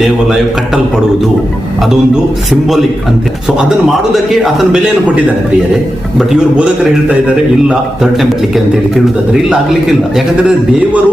ದೇವಾಲಯ ಕಟ್ಟಲ್ಪಡುವುದು ಅದೊಂದು ಸಿಂಬಾಲಿಕ್ ಅಂತ. ಸೊ ಅದನ್ನು ಮಾಡುವುದಕ್ಕೆ ಆತನ ಬೆಲೆಯನ್ನು ಕೊಟ್ಟಿದ್ದಾನೆ ಪ್ರಿಯರೇ. ಬಟ್ ಇವರು ಬೋಧಕರು ಹೇಳ್ತಾ ಇದ್ದಾರೆ, ಇಲ್ಲ ಥರ್ಡ್ ಟೆಂಪ್ಲಿಕ್ಕೆ ಅಂತ ಹೇಳಿ ಕೇಳುವುದಾದ್ರೆ ಇಲ್ಲ ಆಗ್ಲಿಕ್ಕಿಲ್ಲ ಯಾಕಂದ್ರೆ ದೇವರು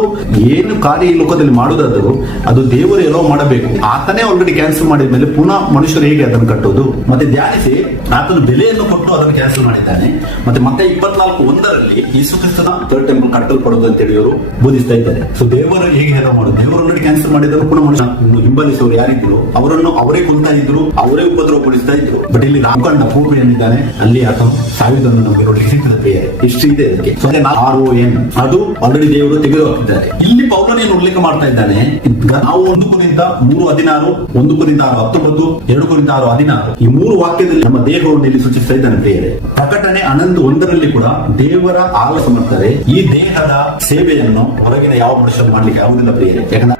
ಏನು ಕಾರ್ಯ ಈ ಲೋಕದಲ್ಲಿ ಮಾಡುವುದಾದರೂ ಅದು ದೇವರು ಎಲ್ಲೋ ಮಾಡಬೇಕು. ಆತನೇ ಆಲ್ರೆಡಿ ಕ್ಯಾನ್ಸಲ್ ಮಾಡಿದ ಮೇಲೆ ಪುನಃ ಮನುಷ್ಯರು ಹೇಗೆ ಅದನ್ನು ಕಟ್ಟುವುದು? ಮತ್ತೆ ಧ್ಯಾನಿಸಿ, ಆತನ ಬೆಲೆಯನ್ನು ಕೊಟ್ಟು ಅದನ್ನು ಕ್ಯಾನ್ಸಲ್ ಮಾಡಿದ್ದಾನೆ. ಮತ್ತೆ ಮತ್ತೆ ಇಪ್ಪತ್ನಾಲ್ಕು ಒಂದರಲ್ಲಿ ಯೇಸು ಕ್ರಿಸ್ತನ ಥರ್ಡ್ ಟೆಂಪಲ್ ಕಟ್ಟಲ್ಪಡುವುದು ಅಂತ ಹೇಳಿ ಇವರು ಬೋಧಿಸ್ತಾ ಇದ್ದಾರೆ. ಸೊ ದೇವರು ಹೇಗೆ ಹೇಳೋ ಮಾಡೋದು ದೇವರು ಆಲ್ರೆಡಿ ಕ್ಯಾನ್ಸಲ್ ಮಾಡಿದ್ರು ಪುನಃ ಮನುಷ್ಯ ಇನ್ನು ಹಿಂಬಾಲಿಸುವವರು ಯಾರಿದ್ರು, ಅವರನ್ನು ಅವರೇ ಕೊಲ್ತಾ ಇದ್ರು ಅವರೇ ಉಪದ್ರವ ಪಡಿಸ್ತಾ ಇದ್ರು ಬಟ್ ಇಲ್ಲಿ ರಾಮಕಣ್ಣ ಪೂರ್ವ ಏನಿದ್ದಾನೆ ಅಲ್ಲಿ ಆತ ಸಾವಿದನ್ನು ನಮಗೆ ನೋಡ್ಲಿಕ್ಕೆ ಸಿಗ್ತದೆ. ಹಿಸ್ಟ್ರಿ ಇದೆ ಅದಕ್ಕೆ. ಆರ್ ಓ ಎನ್, ಅದು ಆಲ್ರೆಡಿ ದೇವರು ತೆಗೆದು ಹಾಕಿದ್ದಾರೆ ಇಲ್ಲಿ ಪೌಲನೇನು ಉಲ್ಲೇಖ ಮಾಡ್ತಾ ಇದ್ದಾನೆ ನಾವು ಒಂದು ಕುರಿತ ಮೂರು ಹದಿನಾರು, ಒಂದು ಕುರಿತ ಆರು ಹತ್ತೊಂಬತ್ತು, ಎರಡು ಕುರಿತ ಆರು ಹದಿನಾರು. ಈ ಮೂರು ವಾಕ್ಯದಲ್ಲಿ ನಮ್ಮ ದೇಹವನ್ನು ಇಲ್ಲಿ ಸೂಚಿಸ್ತಾ ಇದ್ದಾನೆ ಪ್ರಿಯರೇ. ಪ್ರಕಟಣೆ ಅನಂತ ಒಂದರಲ್ಲಿ ಕೂಡ ದೇವರ ಆಲಸ ಮಾಡ್ತಾರೆ, ಈ ದೇಹದ ಸೇವೆಯನ್ನು ಹೊರಗಿನ ಯಾವ ಮನುಷ್ಯರು ಮಾಡ್ಲಿಕ್ಕೆ ಆಗುದಿಲ್ಲ ಪ್ರಿಯರೇ. ಯಾಕಂದ್ರೆ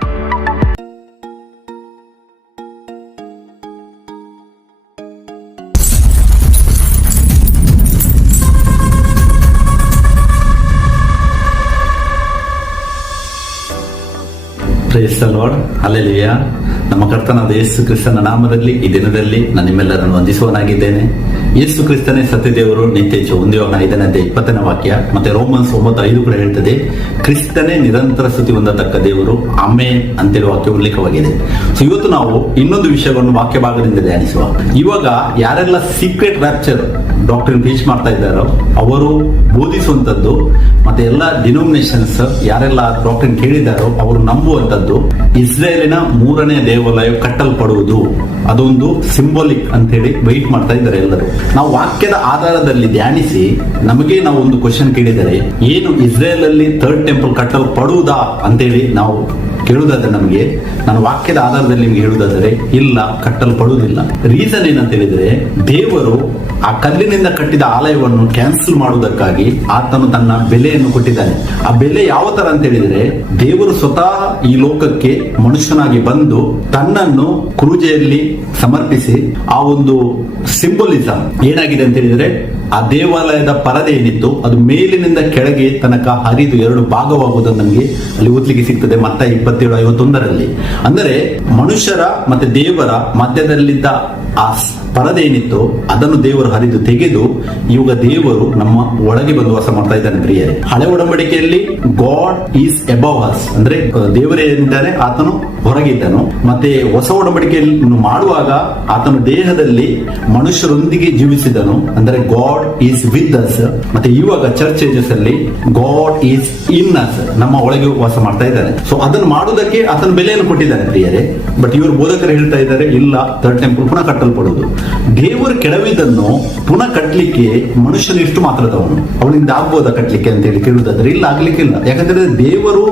ಪ್ರೈಸ್ ಲಾರ್ಡ್ ಅಲ್ಲೆಲಿಯ. ನಮ್ಮ ಕರ್ತನಾದ ಯೇಸು ಕ್ರಿಸ್ತನ ನಾಮದಲ್ಲಿ ಈ ದಿನದಲ್ಲಿ ನಾನು ನಿಮ್ಮೆಲ್ಲರನ್ನು ವಂದಿಸುವನಾಗಿದ್ದೇನೆ ಯೇಸು ಕ್ರಿಸ್ತನೇ ಸತ್ಯದೇವರು ನಿತ್ಯ ಒಂದು ಐದನೇ ಇಪ್ಪತ್ತನೇ ವಾಕ್ಯ, ಮತ್ತೆ ರೋಮನ್ಸ್ ಒಂಬತ್ತು ಐದು ಕೂಡ ಹೇಳ್ತದೆ, ಕ್ರಿಸ್ತನೇ ನಿರಂತರ ಸ್ತುತಿ ಹೊಂದತಕ್ಕ ದೇವರು ಅಮ್ಮೆ ಅಂತೇಳಿ ವಾಕ್ಯ ಉಲ್ಲೇಖವಾಗಿದೆ. ಸೊ ಇವತ್ತು ನಾವು ಇನ್ನೊಂದು ವಿಷಯವನ್ನು ವಾಕ್ಯ ಭಾಗದಿಂದ ಧ್ಯಾನಿಸುವ. ಇವಾಗ ಯಾರೆಲ್ಲ ಸೀಕ್ರೆಟ್ ರ್ಯಾಪ್ಚರ್ ಡಾಕ್ಟರ್ ಟೀಚ್ ಮಾಡ್ತಾ ಇದ್ದಾರೋ, ಅವರು ಬೋಧಿಸುವಂತದ್ದು ಮತ್ತೆ ಎಲ್ಲ ಡಿನೋಮಿನೇಷನ್ಸ್ ಯಾರೆಲ್ಲ ಡಾಕ್ಟರ್ ಕೇಳಿದಾರೋ ಅವರು ನಂಬುವಂತದ್ದು ಇಸ್ರೇಲಿನ ಮೂರನೇ ದೇವಾಲಯ ಕಟ್ಟಲ್ಪಡುವುದು. ಅದೊಂದು ಸಿಂಬಾಲಿಕ್ ಅಂತ ಹೇಳಿ ವೈಟ್ ಮಾಡ್ತಾ ಇದ್ದಾರೆ ಎಲ್ಲರೂ. ನಾವು ವಾಕ್ಯದ ಆಧಾರದಲ್ಲಿ ಧ್ಯಾನಿಸಿ ನಮಗೆ ನಾವು ಒಂದು ಕ್ವಶನ್ ಕೇಳಿದರೆ, ಏನು ಇಸ್ರೇಲ್ ಅಲ್ಲಿ ಥರ್ಡ್ ಟೆಂಪಲ್ ಕಟ್ಟಲ್ಪಡುವುದಾ ಅಂತೇಳಿ ನಾವು ಕೇಳುವುದಾದ್ರೆ ನಮಗೆ, ನಾನು ವಾಕ್ಯದ ಆಧಾರದಲ್ಲಿ ನಿಮ್ಗೆ ಹೇಳುವುದಾದರೆ, ಇಲ್ಲ, ಕಟ್ಟಲ್ಪಡುವುದಿಲ್ಲ. ರೀಸನ್ ಏನಂತ ಹೇಳಿದ್ರೆ, ದೇವರು ಆ ಕಲ್ಲಿನಿಂದ ಕಟ್ಟಿದ ಆಲಯವನ್ನು ಕ್ಯಾನ್ಸಲ್ ಮಾಡುವುದಕ್ಕಾಗಿ ಆತನು ತನ್ನ ಬೆಲೆಯನ್ನು ಕೊಟ್ಟಿದ್ದಾನೆ. ಆ ಬೆಲೆ ಯಾವ ತರ ಅಂತ ಹೇಳಿದ್ರೆ, ದೇವರು ಸ್ವತಃ ಈ ಲೋಕಕ್ಕೆ ಮನುಷ್ಯನಾಗಿ ಬಂದು ತನ್ನನ್ನು ಕ್ರೂಜೆಯಲ್ಲಿ ಸಮರ್ಪಿಸಿ ಆ ಒಂದು ಸಿಂಬಲಿಸಮ್ ಏನಾಗಿದೆ ಅಂತ ಹೇಳಿದ್ರೆ ಆ ದೇವಾಲಯದ ಪರದೆ ಏನಿತ್ತು ಅದು ಮೇಲಿನಿಂದ ಕೆಳಗೆ ತನಕ ಹರಿದು ಎರಡು ಭಾಗವಾಗುವುದನ್ನು ನಮಗೆ ಅಲ್ಲಿ ಓದ್ಲಿಕ್ಕೆ ಸಿಗ್ತದೆ ಮತ್ತ ಇಪ್ಪತ್ತೇಳು ಐವತ್ತೊಂದರಲ್ಲಿ. ಅಂದರೆ ಮನುಷ್ಯರ ಮತ್ತೆ ದೇವರ ಮಧ್ಯದಲ್ಲಿದ್ದ ಆ ಪರದೆ ಏನಿತ್ತು ಅದನ್ನು ದೇವರು ಹರಿದು ತೆಗೆದು ಇವಾಗ ದೇವರು ನಮ್ಮ ಒಳಗೆ ಬಂದು ವಾಸ ಮಾಡ್ತಾ ಇದ್ದಾನೆ ಪ್ರಿಯರೇ. ಹಳೆ ಒಡಂಬಡಿಕೆಯಲ್ಲಿ ಗಾಡ್ ಈಸ್ ಎಬವ್ ಅಸ್. ಅಂದ್ರೆ ಅಹ್, ದೇವರೇ ಏನಿದ್ದಾನೆ ಆತನು ಹೊರಗಿದ್ದನು. ಮತ್ತೆ ಹೊಸ ಒಡಂಬಡಿಕೆಯನ್ನು ಮಾಡುವಾಗ ಆತನು ದೇಹದಲ್ಲಿ ಮನುಷ್ಯರೊಂದಿಗೆ ಜೀವಿಸಿದನು. ಅಂದ್ರೆ ಗಾಡ್ ಈಸ್ ವಿತ್ ಅಸ್ ಮತ್ತೆ ಇವಾಗ ಚರ್ಚ್ ಏಜಸ್ ಅಲ್ಲಿ ಗಾಡ್ ಈಸ್ ಇನ್ ಅಸ್ ನಮ್ಮ ಒಳಗೆ ವಾಸ ಮಾಡ್ತಾ ಇದ್ದಾನೆ ಸೊ ಅದನ್ನು ಮಾಡುವುದಕ್ಕೆ ಆತನ ಬೆಲೆಯನ್ನು ಕೊಟ್ಟಿದ್ದಾನೆ ಪ್ರಿಯರೇ. ಬಟ್ ಇವರು ಬೋಧಕರು ಹೇಳ್ತಾ ಇದ್ದಾರೆ, ಇಲ್ಲ ಥರ್ಡ್ ಟೆಂಪಲ್ ಪುನಃ ಕಟ್ಟಲ್ಪಡುವುದು. ದೇವರು ಕೆಡವಿದನ್ನು ಪುನಃ ಕಟ್ಟಲಿಕ್ಕೆ ಮನುಷ್ಯನು ಎಷ್ಟು ಮಾತ್ರದವನು? ಅವಳಿಂದ ಆಗ್ಬೋದಾ ಕಟ್ಟಲಿಕ್ಕೆ ಅಂತ ಹೇಳಿ ಕೇಳುವುದಾದ್ರೆ ಇಲ್ಲ, ಆಗ್ಲಿಕ್ಕಿಲ್ಲ. ಯಾಕಂದ್ರೆ ದೇವರು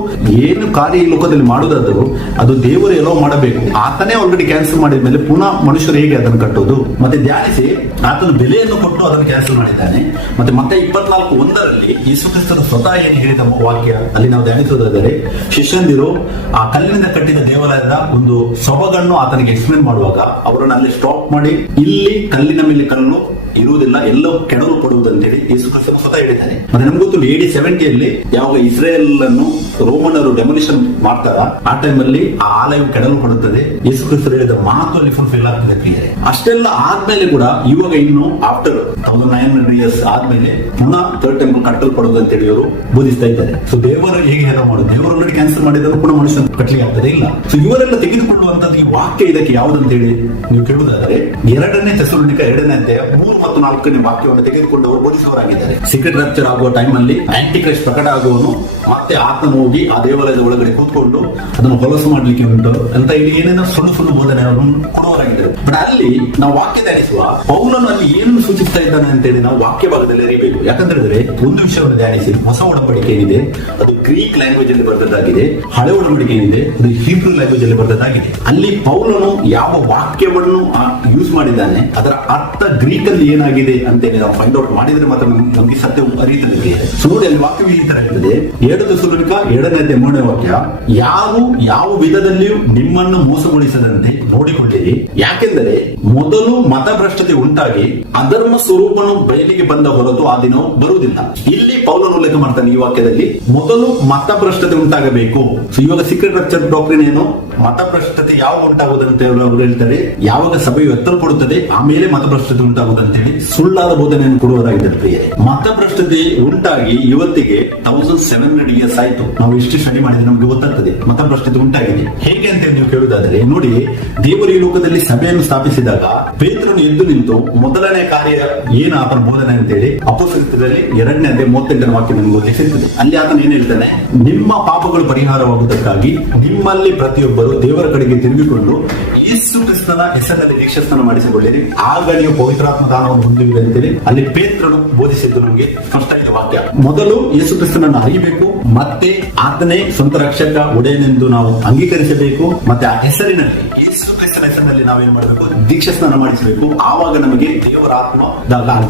ಏನು ಕಾರ್ಯ ಈ ಲೋಕದಲ್ಲಿ ಮಾಡುವುದಾದರೂ ಅದು ದೇವರು ಎಲ್ಲೋ ಮಾಡಬೇಕು. ಆತನೇ ಆಲ್ರೆಡಿ ಕ್ಯಾನ್ಸಲ್ ಮಾಡಿದ ಮೇಲೆ ಪುನಃ ಮನುಷ್ಯರು ಹೇಗೆ ಅದನ್ನು ಕಟ್ಟೋದು ಮತ್ತೆ ಧ್ಯಾನಿಸಿ ಆತನ ಬೆಲೆಯನ್ನು ಕೊಟ್ಟು ಅದನ್ನು ಕ್ಯಾನ್ಸಲ್ ಮಾಡಿದ್ದಾನೆ. ಮತ್ತೆ ಮತ್ತೆ ಇಪ್ಪತ್ನಾಲ್ಕು ಒಂದರಲ್ಲಿ ಯೇಸು ಕ್ರಿಸ್ತನ ಸ್ವತಃ ಏನು ಹೇಳಿದ ವಾಕ್ಯ? ಅಲ್ಲಿ ನಾವು ಧ್ಯಾನಿಸುವುದಾದರೆ, ಶಿಷ್ಯಂದಿರು, ಆ ಕಲ್ಲಿನಿಂದ ಕಟ್ಟಿದ ದೇವಾಲಯದ ಒಂದು ಸೊಬಗನ್ನು ಆತನಿಗೆ ಎಕ್ಸ್ಪ್ಲೇನ್ ಮಾಡುವಾಗ ಅವರನ್ನು ಅಲ್ಲಿ ಸ್ಟಾಪ್ ಮಾಡಿ, ಇಲ್ಲಿ ಕಲ್ಲಿನ ಮೇಲೆ ಕಲ್ಲು ಇರುವುದಿಲ್ಲ, ಎಲ್ಲವೂ ಕೆಡಲು ಪಡುವುದಂತೇಳಿ ಯೇಸು ಕ್ರಿಸ್ತನು ಸ್ವತಃ ಹೇಳಿದ್ದಾನೆ. ಮತ್ತೆ ನಮ್ಗೆ ಗೊತ್ತು ಎಡಿ ಸೆವೆಂಟಿಯಲ್ಲಿ ಯಾವಾಗ ಇಸ್ರೇಲ್ ಅನ್ನು ರೋಮನರು ಡೆಮೊಲಿಷನ್ ಮಾಡ್ತಾರ, ಆ ಟೈಮಲ್ಲಿ ಆ ಆಲಯವು ಕೆಡಲು ಪಡುತ್ತದೆ. ಯೇಸು ಕ್ರಿಸ್ತರು ಹೇಳಿದ ಮಾತು ಅಲ್ಲಿ ಫುಲ್ಫಿಲ್ ಆಗ್ತದೆ ಪ್ರಿಯರೇ. ಅಷ್ಟೆಲ್ಲ ಆದ್ಮೇಲೆ ಕೂಡ ಇವಾಗ ಇನ್ನು after thousand nine hundred years ಆದ್ಮೇಲೆ ಪುನಃ ಥರ್ಡ್ ಟೆಂಪಲ್ ಅಂತ ಅಂತೇಳಿ ಅವರು ಬೋಧಿಸ್ತಾ ಇದ್ದಾರೆ. ಸೊ ದೇವರು ಹೇಗೆ ಹೇಳೋ ಮಾಡೋದು? ದೇವರು ಕ್ಯಾನ್ಸಲ್ ಮಾಡಿದ್ರು ಪುನಃ ಮನುಷ್ಯ ಕಟ್ಟಲಿಕ್ಕೆ ಆಗ್ತದೆ ಇಲ್ಲ. ಸೊ ಇವರೆಲ್ಲ ತೆಗೆದುಕೊಳ್ಳುವಂತದ್ದು ಈ ವಾಕ್ಯ ಇದಕ್ಕೆ ಯಾವುದಂತೇಳಿ ನೀವು ಕೇಳುವುದಾದ್ರೆ, ಎರಡನೇ ತೆಸಲೋನಿಕ ಎರಡನೇ ಅಂತೆ ಮೂರು ಮತ್ತು ನಾಲ್ಕನೇ ವಾಕ್ಯವನ್ನು ತೆಗೆದುಕೊಂಡು ಅವರು ಬೋಧಿಸುವವರಾಗಿದ್ದಾರೆ. ಸೀಕ್ರೆಟ್ ರಾಪ್ಚರ್ ಆಗುವ ಟೈಮ್ ಅಲ್ಲಿ ಆಂಟಿ ಕ್ರೈಸ್ಟ್ ಪ್ರಕಟ ಆಗುವನು ಮತ್ತೆ ಆತನ ಹೋಗಿ ಆ ದೇವಾಲಯದ ಒಳಗಡೆ ಕೂತ್ಕೊಂಡು ಅದನ್ನು ಹೊಲಸು ಮಾಡ್ಲಿಕ್ಕೆ ಉಂಟು ಅಂತ ಇಲ್ಲಿ ಏನೇನೋ ಸುಳ್ಳು ಸುಳ್ಳು ಬೋಧನೆ ಅವರನ್ನು ಕೊಡುವವರಾಗಿದ್ದಾರೆ. ಬಟ್ ಅಲ್ಲಿ ನಾವು ವಾಕ್ಯ ಧ್ಯಾನಿಸುವ ಪೌಲನು ಅಲ್ಲಿ ಏನು ಸೂಚಿಸ್ತಾ ಇದ್ದಾನೆ ಅಂತೇಳಿ ನಾವು ವಾಕ್ಯ ಭಾಗದಲ್ಲಿ ಅರಿಬೇಕು ಯಾಕಂದ್ರೆ ಒಂದು ವಿಷಯವನ್ನು ಧ್ಯಾನಿಸಿ. ಹೊಸ ಒಡಂಬಡಿಕೆ ಏನಿದೆ, ಅದು ಗ್ರೀಕ್ ಲ್ಯಾಂಗ್ವೇಜ್ ಅಲ್ಲಿ ಬರೆದದ್ದಾಗಿದೆ. ಹಳೆ ಒಡಂಬಡಿಕೆ ಏನಿದೆ, ಅದು ಹೀಬ್ರೂ ಲ್ಯಾಂಗ್ವೇಜ್ ಅಲ್ಲಿ ಬರೆದದ್ದಾಗಿದೆ. ಅಲ್ಲಿ ಪೌಲನು ಯಾವ ವಾಕ್ಯವನ್ನು ಯೂಸ್ ಮಾಡಿದ್ದಾನೆ, ಅದರ ಅರ್ಥ ಗ್ರೀಕ್ ಅಲ್ಲಿ ಏನಾಗಿದೆ ಅಂತೇಳಿ ನಾವು ಫೈಂಡ್ ಔಟ್ ಮಾಡಿದ್ರೆ ಮಾತ್ರ ನಮ್ಗೆ ಸತ್ಯ ಅರಿಯುತ್ತದೆ ಸೊ ಅಲ್ಲಿ ಈ ತರ ಇರ್ತದೆ ಎರಡು ಸುಲಭಿಕ ಎರಡನೇ ಮೂರನೇ ವಾಕ್ಯ, ಯಾರು ಯಾವ ವಿಧದಲ್ಲಿಯೂ ನಿಮ್ಮನ್ನು ಮೋಸಗೊಳಿಸದಂತೆ ನೋಡಿಕೊಳ್ಳಿರಿ. ಯಾಕೆಂದರೆ ಮೊದಲು ಮತಭ್ರಷ್ಟತೆ ಉಂಟಾಗಿ ಅಧರ್ಮ ಸ್ವರೂಪನು ಬಯಲಿಗೆ ಬಂದ ಹೊರತು ಆ ದಿನವು ಬರುವುದಿಲ್ಲ. ಇಲ್ಲಿ ಪೌಲನು ಉಲ್ಲೇಖ ಮಾಡ್ತಾನೆ ಈ ವಾಕ್ಯದಲ್ಲಿ, ಮೊದಲು ಮತಭ್ರಷ್ಟತೆ ಉಂಟಾಗಬೇಕು. ಸೊ ಇವಾಗ ಸೀಕ್ರೆಟ್ ರಕ್ಷರ್ ಡಾಕ್ಟ್ರಿನ್ ಏನು? ಮತಭ್ರಷ್ಟತೆ ಯಾವಾಗ ಉಂಟಾಗುವುದಂತ ಅವರು ಹೇಳ್ತಾರೆ. ಯಾವಾಗ ಸಭೆಯು ಎತ್ತಲ್ಪಡುತ್ತದೆ, ಆಮೇಲೆ ಮತಭ್ರಷ್ಟತೆ ಉಂಟಾಗುವುದಂತೇಳಿ ಸುಳ್ಳಾದ ಬೋಧನೆಯನ್ನು ಕೊಡುವುದಾಗಿದೆ ಪ್ರಿಯರೇ. ಮತಭ್ರಷ್ಟತೆ ಉಂಟಾಗಿ ಇವತ್ತಿಗೆ ತೌಸಂಡ್ ಸೆವೆನ್ ಹಂಡ್ರೆಡ್ ಇಯರ್ಸ್ ಆಯ್ತು. ನಾವು ಇಷ್ಟು ಸ್ಟಡಿ ಮಾಡಿದ್ರೆ ನಮ್ಗೆ ಗೊತ್ತಾಗ್ತದೆ, ಮತಭ್ರಷ್ಟತೆ ಉಂಟಾಗಿದೆ. ಹೇಗೆ ಅಂತ ನೀವು ಕೇಳುವುದಾದ್ರೆ, ನೋಡಿ, ದೇವರ ಈ ಲೋಕದಲ್ಲಿ ಸಭೆಯನ್ನು ಸ್ಥಾಪಿಸಿದಾಗ ಪೇತ್ರನು ಎದ್ದು ನಿಂತು ಮೊದಲನೇ ಕಾರ್ಯ ಏನು ಆತನ ಬೋಧನೆ ಅಂತೇಳಿ ಅಪೋಸಿತದಲ್ಲಿ ಎರಡನೇ ಅದೇ ಮೂವತ್ತೆಂಟನೇ ವಾಕ್ಯ ನಿಮ್ಗೆ ಸಿಗ್ತದೆ ಅಲ್ಲಿ ಆತನ ಏನ್ ಹೇಳ್ತಾನೆ? ನಿಮ್ಮ ಪಾಪಗಳು ಪರಿಹಾರವಾಗುವುದಕ್ಕಾಗಿ ನಿಮ್ಮಲ್ಲಿ ಪ್ರತಿಯೊಬ್ಬರು ದೇವರ ಕಡೆಗೆ ತಿರುಗಿಕೊಂಡು ಯೇಸು ಕ್ರಿಸ್ತನ ಹೆಸರಿನಲ್ಲಿ ದೀಕ್ಷಾಸ್ನಾನ ಮಾಡಿಸಿಕೊಳ್ಳಿರಿ. ಆಗ ನೀವು ಪವಿತ್ರಾತ್ಮ ದಾನವನ್ನು ಹೊಂದುವಿರಿ ಅಂತೇಳಿ ಅಲ್ಲಿ ಪೇತ್ರನು ಬೋಧಿಸಿದ್ದು ನಮಗೆ ಸ್ಪಷ್ಟ ಇದೆ ವಾಕ್ಯ. ಮೊದಲು ಯೇಸು ಕ್ರಿಸ್ತನನ್ನು ಅರಿಯಬೇಕು, ಮತ್ತೆ ಆತನೇ ಸ್ವಂತ ರಕ್ಷಕ, ಒಡೆಯನೆಂದು ನಾವು ಅಂಗೀಕರಿಸಬೇಕು, ಮತ್ತೆ ಆ ಹೆಸರಿನಲ್ಲಿ ಕ್ರಿಸ್ತನ ನಾವೇನ್ ಮಾಡಬೇಕು? ದೀಕ್ಷೆ ಸ್ನಾನ ಮಾಡಿಸಬೇಕು. ಆವಾಗ ನಮಗೆ ದೇವರ ಆತ್ಮ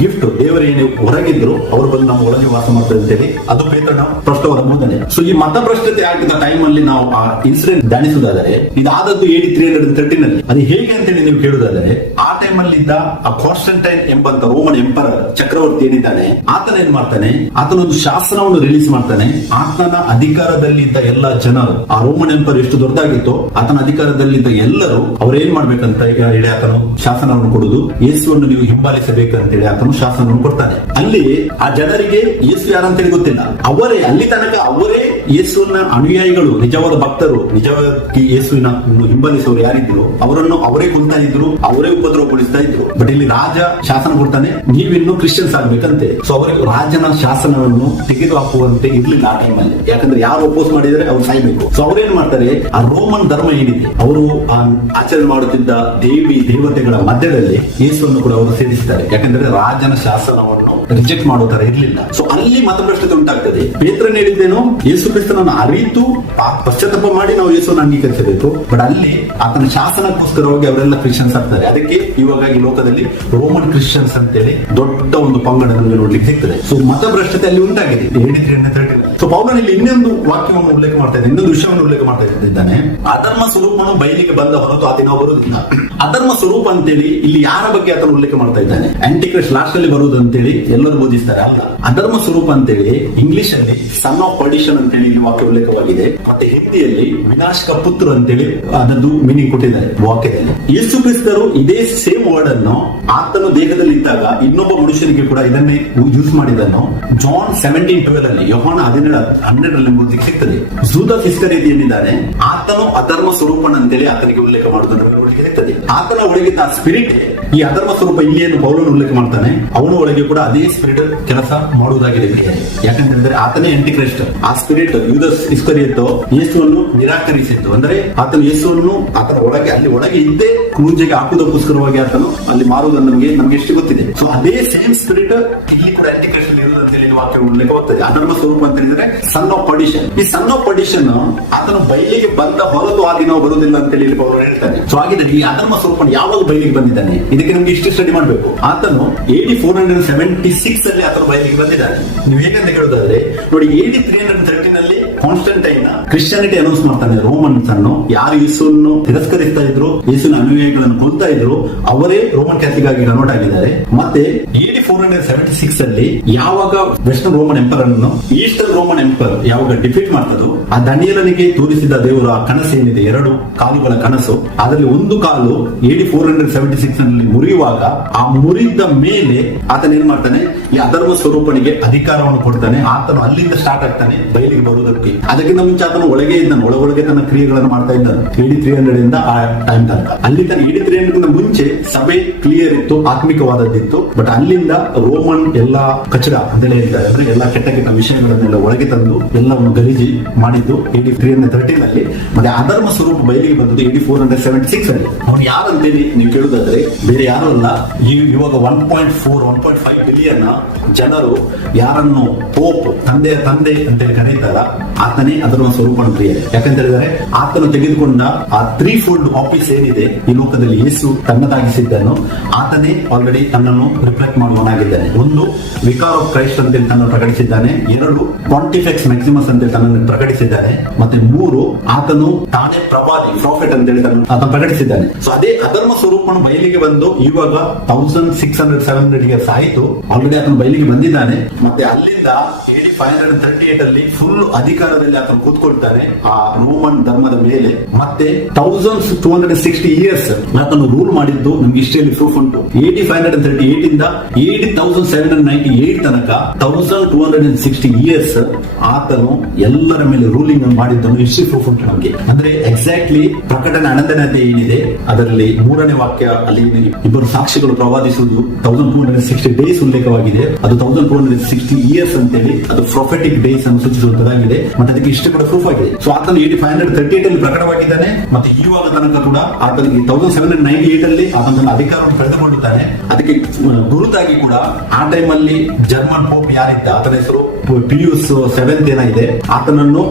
ಗಿಫ್ಟ್ ದೇವರ ಏನು ಹೊರಗಿದ್ರು ಅವರು ಬಂದು ನಮ್ಮ ಒಳಗೆ ವಾಸ ಮಾಡ್ತಾರೆ ಅಂತ ಹೇಳಿ ಅದು ಪೇತ್ರನ ಪ್ರಶ್ನವಾದ ಮೊದಲೇ ಸೊ ಈ ಮತಭ್ರಷ್ಟತೆ ಆಗಿದ್ದ ಟೈಮ್ ಅಲ್ಲಿ ನಾವು ಆ ಇನ್ಸಿಡೆಂಟ್ ಧ್ಯಾನಿಸುವುದಾದರೆ, ಇದಾದದ್ದು ಏಡಿ ತ್ರೀ ಹಂಡ್ರೆಡ್ ತರ್ಟೀನ್ ಅಲ್ಲಿ ಅದು ಹೇಗೆ ಅಂತೇಳಿ ನೀವು ಕೇಳುವುದಾದರೆ, ಆ ಟೈಮ್ ಅಲ್ಲಿ ಇದ್ದ ಆ ಕಾನ್ಸ್ಟಂಟೈನ್ ಎಂಬಂತ ರೋಮನ್ ಎಂಪರ್ ಚಕ್ರವರ್ತಿ ಏನಿದ್ದಾನೆ, ಆತನ ಏನ್ ಮಾಡ್ತಾನೆ? ಆತನೊಂದು ಶಾಸನವನ್ನು ರಿಲೀಸ್ ಮಾಡ್ತಾನೆ. ಆತನ ಅಧಿಕಾರದಲ್ಲಿದ್ದ ಎಲ್ಲ ಜನರು, ಆ ರೋಮನ್ ಎಂಪರ್ ಎಷ್ಟು ದೊಡ್ಡದಾಗಿತ್ತು, ಆತನ ಅಧಿಕಾರದಲ್ಲಿದ್ದ ಎಲ್ಲರೂ ಅವ್ರೇನ್ ಮಾಡ್ಬೇಕಂತ ಈಗ ಹೇಳಿ ಆತನು ಶಾಸನವನ್ನು ಕೊಡುದು. ಯೇಸುವನ್ನು ನೀವು ಹಿಂಬಾಲಿಸಬೇಕಂತೇಳಿ ಆತನು ಶಾಸನವನ್ನು ಕೊಡ್ತಾನೆ. ಅಲ್ಲಿ ಆ ಜನರಿಗೆ ಯೇಸು ಯಾರಂತೇಳಿ ಗೊತ್ತಿಲ್ಲ. ಅವರೇ, ಅಲ್ಲಿ ತನಕ ಅವರೇ ಯೇಸುವನ್ನ ಅನುಯಾಯಿಗಳು, ನಿಜವಾದ ಭಕ್ತರು, ನಿಜವಾಗಿ ಯೇಸುವಿನ ಹಿಂಬಾಲಿಸುವವರು ಯಾರಿದ್ರು? ಅವರನ್ನು ಅವರೇ ಕುಂತಾ ಇದ್ರು ಅವರೇ ಉಪದ್ರವಗೊಳಿಸ್ತಾ ಇದ್ರು. ಬಟ್ ಇಲ್ಲಿ ರಾಜ ಶಾಸನ ಕೊಡ್ತಾನೆ, ನೀವಿನ್ನು ಕ್ರಿಶ್ಚಿಯನ್ಸ್ ಆಗ್ಬೇಕಂತೆ. ಸೊ ಅವರಿಗೆ ರಾಜನ ಶಾಸನವನ್ನು ತೆಗೆದು ಹಾಕುವಂತೆ ಇರ್ಲಿಲ್ಲ ಆ ಟೈಮಲ್ಲಿ ಯಾಕಂದ್ರೆ ಯಾರು ಅಪೋಸ್ ಮಾಡಿದರೆ ಅವ್ರು ಸಾಯ್ಬೇಕು. ಸೊ ಅವ್ರೇನ್ ಮಾಡ್ತಾರೆ? ಆ ರೋಮನ್ ಧರ್ಮ ಏನಿದೆ? ಅವರು ಆಚರಣೆ ಮಾಡುತ್ತಿದ್ದ ದೇವಿ ದೇವತೆಗಳ ಮಧ್ಯದಲ್ಲಿ ಯೇಸುವನ್ನು ಕೂಡ ಅವರು ಸೇರಿಸ್ತಾರೆ. ಯಾಕಂದ್ರೆ ರಾಜನ ಶಾಸನವನ್ನು ರಿಜೆಕ್ಟ್ ಮಾಡೋ ತರ ಇರಲಿಲ್ಲ. ಸೊ ಅಲ್ಲಿ ಮತಭ್ರಷ್ಟತೆ ಉಂಟಾಗ್ತದೆ. ಪೇತ್ರ ನೀಡಿದ್ದೇನು ಯೇಸು ಕ್ರಿಸ್ತನನ್ನು ಅರಿತು ಪಶ್ಚಾತ್ತಾಪ ಮಾಡಿ ನಾವು ಯೇಸುವನ್ನು ಅಂಗೀಕರಿಸಬೇಕು. ಬಟ್ ಅಲ್ಲಿ ಆತನ ಶಾಸನಕ್ಕೋಸ್ಕರ ಹೋಗಿ ಅವರೆಲ್ಲ ಕ್ರಿಶ್ಚಿಯನ್ಸ್ ಆಗ್ತಾರೆ. ಅದಕ್ಕೆ ಇವಾಗ ಈ ಲೋಕದಲ್ಲಿ ರೋಮನ್ ಕ್ರಿಶ್ಚಿಯನ್ಸ್ ಅಂತೇಳಿ ದೊಡ್ಡ ಒಂದು ಪಂಗಡ ನಮಗೆ ನೋಡ್ಲಿಕ್ಕೆ ಸಿಗ್ತದೆ. ಸೊ ಮತಭ್ರಷ್ಟತೆ ಅಲ್ಲಿ ಉಂಟಾಗಿದೆ. ಹೇಳಿದ್ರಿ ಸೊ ಪೌಲನ್ ಇಲ್ಲಿ ಇನ್ನೊಂದು ವಾಕ್ಯವನ್ನು ಉಲ್ಲೇಖ ಮಾಡ್ತಾ ಇದ್ದಾನೆ, ಇನ್ನೊಂದು ವಿಷಯವನ್ನು ಉಲ್ಲೇಖ ಮಾಡ್ತಾ ಇದ್ದಾನೆ. ಅಧರ್ಮ ಸ್ವರೂಪನು ಬಯಲಿಗೆ ಬಂದ ಹೊರತು ಆ ದಿನ ಬರುವುದಿಲ್ಲ. ಅಧರ್ಮ ಸ್ವರೂಪ ಅಂತೇಳಿ ಇಲ್ಲಿ ಯಾರ ಬಗ್ಗೆ ಆತನ ಉಲ್ಲೇಖ ಮಾಡ್ತಾ ಇದ್ದಾನೆ? ಆಂಟಿಕ್ರಿಸ್ಟ್ ಲಾಸ್ಟ್ ಅಲ್ಲಿ ಬರುವುದು ಅಂತೇಳಿ ಎಲ್ಲರೂ ಬೋಧಿಸ್ತಾರೆ, ಅಲ್ಲ? ಅಧರ್ಮ ಸ್ವರೂಪ ಅಂತೇಳಿ ಇಂಗ್ಲಿಷ್ ಅಲ್ಲಿ ಸನ್ ಆಫ್ ಪಡಿಷನ್ ಅಂತೇಳಿ ಇಲ್ಲಿ ವಾಕ್ಯ ಉಲ್ಲೇಖವಾಗಿದೆ. ಮತ್ತೆ ಹಿಂದಿಯಲ್ಲಿ ವಿನಾಶಕ ಪುತ್ರ ಅಂತೇಳಿ ಅದದ್ದು ಮೀನಿಂಗ್ ಕೊಟ್ಟಿದ್ದಾರೆ ವಾಕ್ಯದಲ್ಲಿ. ಯೇಸು ಕ್ರಿಸ್ತರು ಇದೇ ಸೇಮ್ ವರ್ಡ್ ಅನ್ನು ಆತನು ದೇಹದಲ್ಲಿ ಇದ್ದಾಗ ಇನ್ನೊಬ್ಬ ಮನುಷ್ಯನಿಗೆ ಕೂಡ ಇದನ್ನೇ ಯೂಸ್ ಮಾಡಿದನು ಜಾನ್ ಸೆವೆಂಟೀನ್ ಟ್ವೆಲ್ ಅಲ್ಲಿ ಯೋಹಾನ ಹದಿನೇಳು ಹನ್ನೆರಡರಲ್ಲಿ ಮೂರ್ತಿ ಸಿಗ್ತದೆ. ಸೂತ ಇಸ್ಕರಿಯತಿ ಏನಿದ್ದಾನೆ ಆತನು ಅಧರ್ಮ ಸ್ವರೂಪನ ಅಂತೇಳಿ ಆತನಿಗೆ ಉಲ್ಲೇಖ ಮಾಡುವುದನ್ನು ಸಿಗ್ತದೆ. ಆತನ ಒಳಗಿದ್ದ ಸ್ಪಿರಿಟ್ ಈ ಅಧರ್ಮ ಸ್ವರೂಪ ಇಲ್ಲಿ ಏನು ಉಲ್ಲೇಖ ಮಾಡ್ತಾನೆ. ಅವನ ಒಳಗೆ ಕೂಡ ಅದೇ ಸ್ಪಿರಿಟ್ ಕೆಲಸ ಮಾಡುವುದಾಗಿದೆ. ಯಾಕಂತಂದ್ರೆ ಆತನೇ ಎಂಟಿಕ್ರಿಸ್ಟ್ ಆ ಸ್ಪಿರಿಟ್ ಯೂದಸ್ ಇಸ್ಕರಿಯತ್ತು, ಯೇಸುವನ್ನು ನಿರಾಕರಿಸಿತ್ತು ಅಂದ್ರೆ ಆತನ ಯೇಸುವನ್ನು ಆತನ ಒಳಗೆ, ಅಲ್ಲಿ ಒಳಗೆ ಇದ್ದೇ ಕ್ರೂಜೆಗೆ ಹಾಕುವುದಕ್ಕೋಸ್ಕರವಾಗಿ ಆತನು ಅಲ್ಲಿ ಮಾರುವುದನ್ನು ನಮಗೆ ನಮಗೆ ಎಷ್ಟು ಗೊತ್ತಿದೆ ಸೊ ಅದೇ ಸೇಮ್ ಸ್ಪಿರಿಟ್ ಇಲ್ಲಿ ಕೂಡ ಎಂಟಿಕ್ರಿಸ್ಟ್ ಇರುವುದು ಅಂತ ಹೇಳಿ ಹೋಗ್ತದೆ. ಅಧರ್ಮ ಸ್ವರೂಪ ಅಂತ ಹೇಳಿದ್ರೆ ಸನ್ ಆಫ್ ಪಡಿಷನ್ ಈ ಸನ್ ಆಫ್ ಪಡಿಷನ್ ಆತನು ಬಯಲಿಗೆ ಬಂದ ಹೊರತು ಆ ದಿನ ಬರುವುದಿಲ್ಲ ಅಂತ ಹೇಳಿ ಅವರು ಹೇಳ್ತಾರೆ. ಸೊ ಹಾಗಿದ್ರೆ ಈ ಅಧರ್ಮ ಸ್ವರೂಪ ಯಾವಾಗ ಬಯಲಿಗೆ ಬಂದಿದ್ದಾನೆ? ಇದಕ್ಕೆ ನಮ್ಗೆ ಇಷ್ಟು ಸ್ಟಡಿ ಮಾಡಬೇಕು. ಆತನು AD four hundred seventy six ಅಲ್ಲಿ ಆತನು ಬಯಲಿಗೆ ಬಂದಿದ್ದಾನೆ. ನೀವು ಹೇಗಂತ ಹೇಳೋದಾದ್ರೆ ನೋಡಿ ಏಟಿ ತ್ರೀ ಹಂಡ್ರೆಡ್ ತರ್ಟೀನ್ ಅಲ್ಲಿ ಕಾನ್ಸ್ಟಂಟೈನ್ ಕ್ರಿಶ್ಚಿಯಾನಿಟಿ ಅನೌನ್ಸ್ ಮಾಡ್ತಾನೆ. ರೋಮನ್ಸ್ ಅನ್ನು ಯಾರು ಯೇಸುವನ್ನು ತಿರಸ್ಕರಿಸ್ತಾ ಇದ್ರು, ಯೇಸುವಿನ ಅನುಯಾಯಿಗಳನ್ನು ಕೊಲ್ತಾ ಇದ್ರು, ಅವರೇ ರೋಮನ್ ಕ್ಯಾಥಲಿಕ್ ಆಗಿ ಕನ್ವರ್ಟ್ ಆಗಿದ್ದಾರೆ. ಮತ್ತೆ ಫೋರ್ ಹಂಡ್ರೆಡ್ ಸೆವೆಂಟಿ ಸಿಕ್ಸ್ ಅಲ್ಲಿ ಯಾವಾಗ ವೆಸ್ಟರ್ನ್ ರೋಮನ್ ಎಂಪರ್ ಅನ್ನು ಈಸ್ಟರ್ನ್ ರೋಮನ್ ಎಂಪರ್ ಯಾವಾಗ ಡಿಫೀಟ್ ಮಾಡ್ತದೋ, ಆ ದನಿಯಲನಿಗೆ ತೋರಿಸಿದ ದೇವರ ಆ ಕನಸು ಏನಿದೆ? ಎರಡು ಕಾಲುಗಳ ಕನಸು. ಅದರಲ್ಲಿ ಒಂದು ಕಾಲು ಏಡಿ ಫೋರ್ ಹಂಡ್ರೆಡ್ ಸೆವೆಂಟಿ ಸಿಕ್ಸ್ನಲ್ಲಿ ಮುರಿಯುವಾಗ ಆ ಮುರಿದ ಮೇಲೆ ಆತನ ಏನ್ ಮಾಡ್ತಾನೆ? ಈ ಅಧರ್ಮ ಸ್ವರೂಪನಿಗೆ ಅಧಿಕಾರವನ್ನು ಕೊಡ್ತಾನೆ. ಆತನು ಅಲ್ಲಿಂದ ಸ್ಟಾರ್ಟ್ ಆಗ್ತಾನೆ, ಬಯಲಿಗೆ ಬರುವುದಕ್ಕೆ. ಅದಕ್ಕಿಂತ ಮುಂಚೆ ಆತನು ಒಳಗೆ ಇದ್ದಾನೆ. ಒಳಗೊಳಗೆ ತನ್ನ ಕ್ರಿಯೆಗಳನ್ನು ಮಾಡ್ತಾ ಇದ್ದಾನೆ. ಏಡಿ ತ್ರೀ ಹಂಡ್ರೆಡ್ ಇಂದ ಆ ಟೈಮ್ ತನಕ. ಅಲ್ಲಿ ತನ್ನ ಏಡಿ ತ್ರೀ ಹಂಡ್ರೆಡ್ ಮುಂಚೆ ಸಭೆ ಕ್ಲಿಯರ್ ಇತ್ತು, ಆತ್ಮಿಕವಾದದ್ದಿತ್ತು. ಬಟ್ ಅಲ್ಲಿಂದ ರೋಮನ್ ಎಲ್ಲ ಕಚಡ ಅಂತಲೇ ಹೇಳ್ತಾರೆ. ಅಂದ್ರೆ ಎಲ್ಲ ಕೆಟ್ಟ ಕೆಟ್ಟ ವಿಷಯಗಳನ್ನೆಲ್ಲ ಒಳಗೆ ತಂದು ಎಲ್ಲವನ್ನು ಗಲೀಜಿ ಮಾಡಿದ್ದು ಏಡಿ ತ್ರೀ ಹಂಡ್ರೆಡ್ ತರ್ಟೀನ್ ಅಲ್ಲಿ. ಮತ್ತೆ ಅಧರ್ಮ ಸ್ವರೂಪ ಬಯಲಿಗೆ ಬಂದದ್ದು ಏಡಿ ಫೋರ್ ಹಂಡ್ರೆಡ್ ಸೆವೆಂಟಿ ಸಿಕ್ಸ್ ಅಲ್ಲಿ. ಅವ್ನು ಯಾರಂತೇಳಿ ನೀವು ಕೇಳುದಾದ್ರೆ ಬೇರೆ ಯಾರು ಅಲ್ಲ. ಇವಾಗ one point four one point five billion ಜನರು ಯಾರನ್ನು ಪೋಪ್ ತಂದೆಯ ತಂದೆ ಅಂತೇಳಿ ಕರೀತಾರ, ಆತನೇ ಅದರ ಸ್ವರೂಪ ಪ್ರಿಯರೇ ಯಾಕಂತ ಹೇಳಿದ್ರೆ ಆತನು ತೆಗೆದುಕೊಂಡ ಆ ತ್ರೀ ಫೋಲ್ಡ್ ಆಫೀಸ್ ಏನಿದೆ, ಈ ಲೋಕದಲ್ಲಿ ಯೇಸು ತನ್ನದಾಗಿಸಿದ್ದನ್ನು ಆತನೇ ಆಲ್ರೆಡಿ ತನ್ನನ್ನು ರಿಫ್ಲೆಕ್ಟ್ ಮಾಡುವನಾಗಿದ್ದಾನೆ ಒಂದು ವಿಕಾರ್ ಆಫ್ ಕ್ರೈಸ್ಟ್ ಅಂತ ತನ್ನನ್ನು ಪ್ರಕಟಿಸಿದ್ದಾನೆ. ಎರಡು, ಪಾಂಟಿಫೆಕ್ಸ್ ಮ್ಯಾಕ್ಸಿಮಸ್ ಅಂತ ತನ್ನನ್ನು ಪ್ರಕಟಿಸಿದ್ದಾನೆ. ಮತ್ತೆ ಮೂರು, ಆತನು ತಾನೇ ಪ್ರವಾದಿ ಪ್ರಾಫಿಟ್ ಅಂತೇಳಿ ತನ್ನ ಆತ ಪ್ರಕಟಿಸಿದ್ದಾನೆ. ಸೊ ಅದೇ ಅಧರ್ಮ ಸ್ವರೂಪನು ಬಯಲಿಗೆ ಬಂದು ಇವಾಗ thousand six hundred seven hundred years ಆಯಿತು. ಆಲ್ರೆಡಿ ಆತನು ಬಯಲಿಗೆ ಬಂದಿದ್ದಾನೆ. ಮತ್ತೆ ಅಲ್ಲಿಂದ AD five hundred thirty eight ಅಲ್ಲಿ ಫುಲ್ ಅಧಿಕಾರದಲ್ಲಿ ಆತನು ಕೂತ್ಕೊಳ್ತಾನೆ ಆ ರೋಮನ್ ಧರ್ಮದ ಮೇಲೆ. ಮತ್ತೆ thousand two hundred sixty years ಆತನು ರೂಲ್ ಮಾಡಿದ್ದು, ನಮ್ಗೆ ಇಷ್ಟೇ ಪ್ರೂಫ್ ಉಂಟು. AD five hundred thirty eight ಇಂದ AD thousand seven hundred ninety eight ತನಕ thousand two hundred and sixty years ಆತನು ಎಲ್ಲರ ಮೇಲೆ ರೂಲಿಂಗ್ ಮಾಡಿದ್ದನ್ನು ಹಿಸ್ಟ್ರಿ ಪ್ರೂಫ್ ಉಂಟು ನಮಗೆ. ಅಂದ್ರೆ ಎಕ್ಸಾಕ್ಟ್ಲಿ ಪ್ರಕಟಣೆ ಅನಂತನತೆ ಏನಿದೆ, ಅದರಲ್ಲಿ ಮೂರನೇ ವಾಕ್ಯ ಅಲ್ಲಿ ಇಬ್ಬರು ಸಾಕ್ಷಿಗಳು ಪ್ರವಾದಿಸುವುದು thousand two hundred sixty days ಉಲ್ಲೇಖವಾಗಿದೆ. ಅದು thousand two hundred sixty years ಅಂತೇಳಿ ಅದು ಪ್ರೊಫೆಟಿಕ್ ಡೇಸ್ ಅನ್ನು ಸೂಚಿಸುವಂತದಾಗಿದೆ ಮತ್ತೆ ಅದಕ್ಕೆ ಇಷ್ಟ ಕೂಡ ಪ್ರೂಫ್ ಆಗಿದೆ. ಸೊ ಆತನು AD five hundred thirty eight ಅಲ್ಲಿ ಪ್ರಕಟವಾಗಿದ್ದಾನೆ, ಮತ್ತೆ ಇವಾಗ ತನಕ ಕೂಡ ಆತನಿಗೆ thousand seven hundred ninety eight ಅಲ್ಲಿ ಆತನ ಅಧಿಕಾರವನ್ನು ಕಳೆದುಕೊಂಡಿದ್ದಾನೆ. ಅದಕ್ಕೆ ಗುರುತಾಗಿ ಕೂಡ ಆ ಟೈಮ್ ಅಲ್ಲಿ ಜರ್ಮನ್ ಪೋಪ್ ಯಾರಿದ್ದ? ಆತನ ಹೆಸರು ಪಿಯೂಸ್ ಸೆವೆಂತ್ ಏನಿದೆ ಆತನನ್ನು